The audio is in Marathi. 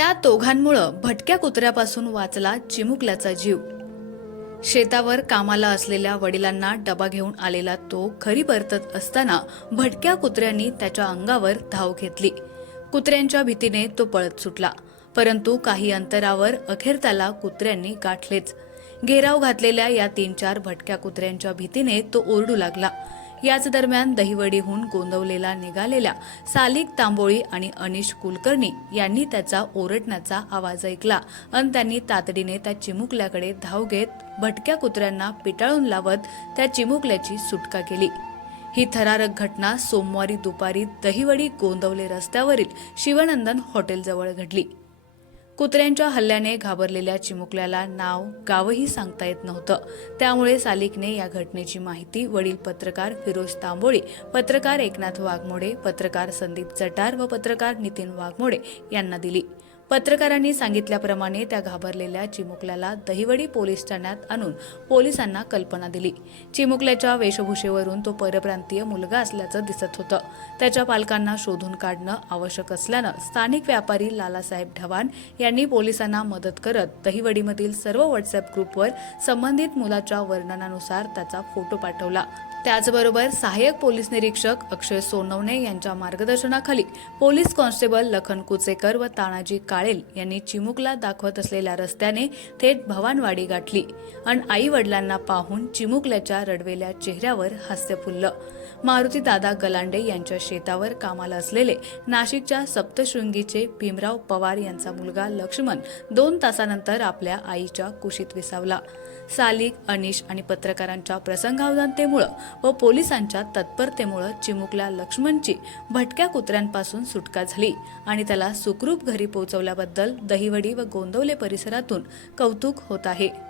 त्या दोघांमुळं भटक्या कुत्र्यापासून वाचला चिमुकल्याचा जीव. शेतावर कामाला असलेल्या वडिलांना डबा घेऊन आलेला तो घरी परतत असताना भटक्या कुत्र्यांनी त्याच्या अंगावर धाव घेतली. कुत्र्यांच्या भीतीने तो पळत सुटला परंतु काही अंतरावर अखेर त्याला कुत्र्यांनी गाठलेच. घेराव घातलेल्या या तीन चार भटक्या कुत्र्यांच्या भीतीने तो ओरडू लागला. याच दरम्यान दहिवडीहून गोंदवलेला निघालेल्या सालिक तांबोळी आणि अनिश कुलकर्णी यांनी त्याचा ओरडण्याचा आवाज ऐकला. आणि त्यांनी तातडीने त्या चिमुकल्याकडे धाव घेत भटक्या कुत्र्यांना पिटाळून लावत त्या चिमुकल्याची सुटका केली. ही थरारक घटना सोमवारी दुपारी दहिवडी गोंदवले रस्त्यावरील शिवनंदन हॉटेलजवळ घडली. कुत्र्यांच्या हल्ल्याने घाबरलेल्या चिमुकल्याला नाव गावही सांगता येत नव्हतं. त्यामुळे सालिकने या घटनेची माहिती वडील पत्रकार फिरोज तांबोळी पत्रकार एकनाथ वाघमोडे पत्रकार संदीप चटार व पत्रकार नितीन वाघमोडे यांना दिली. पत्रकारांनी सांगितल्याप्रमाणे त्या घाबरलेल्या चिमुकल्याला दहिवडी पोलीस ठाण्यात आणून पोलिसांना कल्पना दिली. चिमुकल्याच्या वेशभूषेवरून तो परप्रांतीय मुलगा असल्याचं दिसत होतं. त्याच्या पालकांना शोधून काढणं आवश्यक असल्यानं स्थानिक व्यापारी लालासाहेब ढवाण यांनी पोलिसांना मदत करत दहिवडीमधील सर्व व्हॉट्सअप ग्रुपवर संबंधित मुलाच्या वर्णनानुसार त्याचा फोटो पाठवला. त्याचबरोबर सहाय्यक पोलीस निरीक्षक अक्षय सोनवणे यांच्या मार्गदर्शनाखाली पोलीस कॉन्स्टेबल लखन कुचेकर व तानाजी काळेल यांनी चिमुकला दाखवत असलेल्या रस्त्याने थेट भवानवाडी गाठली. आणि आई वडिलांना पाहून चिमुकल्याच्या रडवेल्या चेहऱ्यावर हास्य फुललं. मारुती दादा गलांडे यांच्या शेतावर कामाला असलेले नाशिकच्या सप्तशृंगीचे भीमराव पवार यांचा मुलगा लक्ष्मण दोन तासानंतर आपल्या आईच्या कुशीत विसावला. सालिक अनिश आणि पत्रकारांच्या प्रसंगावधानतेमुळं व पोलिसांच्या तत्परतेमुळं चिमुकल्या लक्ष्मणची भटक्या कुत्र्यांपासून सुटका झाली आणि त्याला सुखरूप घरी पोहोचवल्याबद्दल दहिवडी व गोंदवले परिसरातून कौतुक होत आहे.